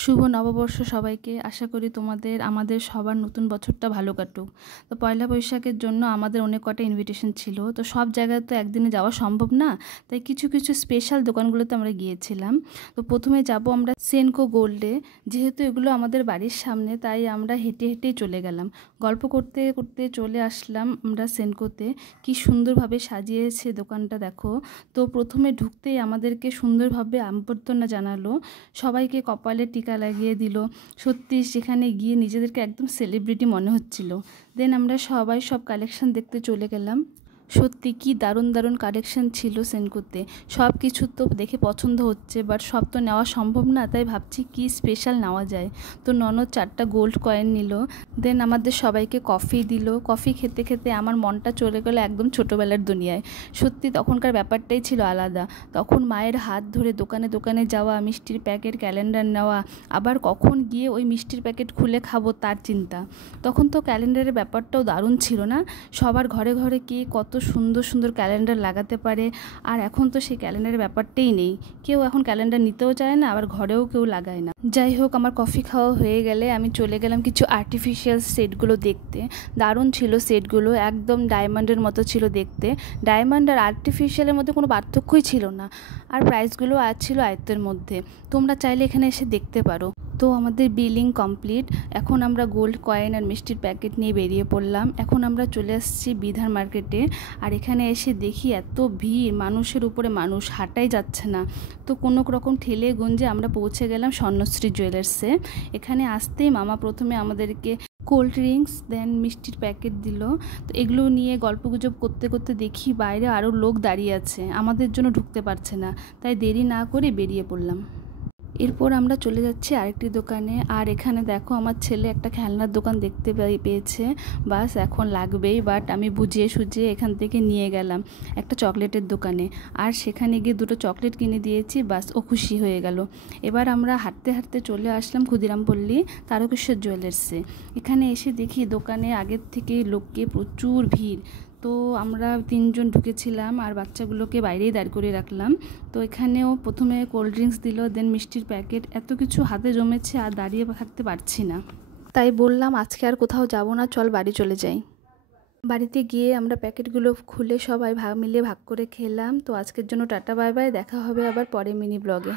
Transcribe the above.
শুভ নববর্ষ সবাইকে। আশা করি তোমাদের আমাদের সবার নতুন বছরটা ভালো কাটুক। তো পয়লা বৈশাখের জন্য আমাদের অনেক কটা ইনভিটেশন ছিল, তো সব জায়গায় তো একদিনে যাওয়া সম্ভব না, তাই কিছু কিছু স্পেশাল দোকানগুলোতে আমরা গিয়েছিলাম। তো প্রথমে যাব আমরা সেনকো গোল্ডে। যেহেতু এগুলো আমাদের বাড়ির সামনে, তাই আমরা হেঁটে হেঁটেই চলে গেলাম। গল্প করতে করতে চলে আসলাম আমরা সেনকোতে। কি সুন্দরভাবে সাজিয়েছে দোকানটা দেখো। তো প্রথমে ঢুকতেই আমাদেরকে সুন্দরভাবে অভ্যর্থনা জানালো, সবাইকে কপালে টিকা লাগিয়ে দিল। সত্যি সেখানে গিয়ে নিজেদেরকে একদম সেলিব্রিটি মনে হচ্ছিল। দেন আমরা সবাই সব কালেকশন দেখতে চলে গেলাম। সত্যি কি দারুণ দারুণ কালেকশন ছিল সেনকোতে। সব কিছু তো দেখে পছন্দ হচ্ছে, বাট সব তো নেওয়া সম্ভব না, তাই ভাবছি কি স্পেশাল নেওয়া যায়। তো ননদ 4টা গোল্ড কয়েন নিল। দেন আমাদের সবাইকে কফি দিল। কফি খেতে খেতে আমার মনটা চলে গেল একদম ছোটোবেলার দুনিয়ায়। সত্যি তখনকার ব্যাপারটাই ছিল আলাদা। তখন মায়ের হাত ধরে দোকানে দোকানে যাওয়া, মিষ্টির প্যাকেট, ক্যালেন্ডার নেওয়া, আবার কখন গিয়ে ওই মিষ্টির প্যাকেট খুলে খাবো তার চিন্তা। তখন তো ক্যালেন্ডারের ব্যাপারটাও দারুণ ছিল না? সবার ঘরে ঘরে কে কত সুন্দর সুন্দর ক্যালেন্ডার লাগাতে পারে। আর এখন তো সেই ক্যালেন্ডারের ব্যাপারটাই নেই। কেউ এখন ক্যালেন্ডার নিতেও চায় না, আবার ঘরেও কেউ লাগায় না। যাই হোক, আমার কফি খাওয়া হয়ে গেলে আমি চলে গেলাম কিছু আর্টিফিশিয়াল সেটগুলো দেখতে। দারুণ ছিল সেটগুলো, একদম ডায়মন্ডের মতো ছিল দেখতে। ডায়মন্ড আর আর্টিফিশিয়ালের মধ্যে কোনো পার্থক্যই ছিল না। আর প্রাইসগুলো ছিল আয়ত্তের মধ্যে। তোমরা চাইলে এখানে এসে দেখতে পারো। তো আমাদের বিলিং কমপ্লিট। এখন আমরা গোল্ড কয়েন আর মিষ্টির প্যাকেট নিয়ে বেরিয়ে পড়লাম। এখন আমরা চলে আসছি বিধার মার্কেটে। আর এখানে এসে দেখি এত ভিড়, মানুষের উপরে মানুষ, হাঁটাই যাচ্ছে না। তো কোনো রকম ঠেলে গুঞ্জে আমরা পৌঁছে গেলাম স্বর্ণশ্রী জুয়েলার্সে। এখানে আসতেই মামা প্রথমে আমাদেরকে কোল্ড ড্রিঙ্কস দেন মিষ্টির প্যাকেট দিল। তো এগুলো নিয়ে গল্পগুজব করতে করতে দেখি বাইরে আরও লোক দাঁড়িয়ে আছে, আমাদের জন্য ঢুকতে পারছে না, তাই দেরি না করে বেরিয়ে পড়লাম। এরপর আমরা চলে যাচ্ছি আরেকটি দোকানে। আর এখানে দেখো আমার ছেলে একটা খেলনার দোকান দেখতে পেয়েছে। বাস এখন লাগবেই, বাট আমি বুঝিয়ে সুঝিয়ে এখান থেকে নিয়ে গেলাম একটা চকলেটের দোকানে। আর সেখানে গিয়ে 2টো চকলেট কিনে দিয়েছি, বাস ও খুশি হয়ে গেল। এবার আমরা হাঁটতে হাঁটতে চলে আসলাম ক্ষুদিরামপল্লী তারকেশ্বর জুয়েলার্সে। এখানে এসে দেখি দোকানে আগের থেকে লোককে প্রচুর ভিড়। তো আমরা 3জন ঢুকেছিলাম আর বাচ্চাগুলোকে বাইরেই দাঁড় করে রাখলাম। তো এখানেও প্রথমে কোল্ড ড্রিঙ্কস দিল, দেন মিষ্টির প্যাকেট। এত কিছু হাতে জমেছে আর দাঁড়িয়ে থাকতে পারছি না, তাই বললাম আজকে আর কোথাও যাব না, চল বাড়ি চলে যাই। বাড়িতে গিয়ে আমরা প্যাকেটগুলো খুলে সবাই মিলে ভাগ করে খেলাম। তো আজকের জন্য টাটা বাই বাই, দেখা হবে আবার পরে মিনি ব্লগে।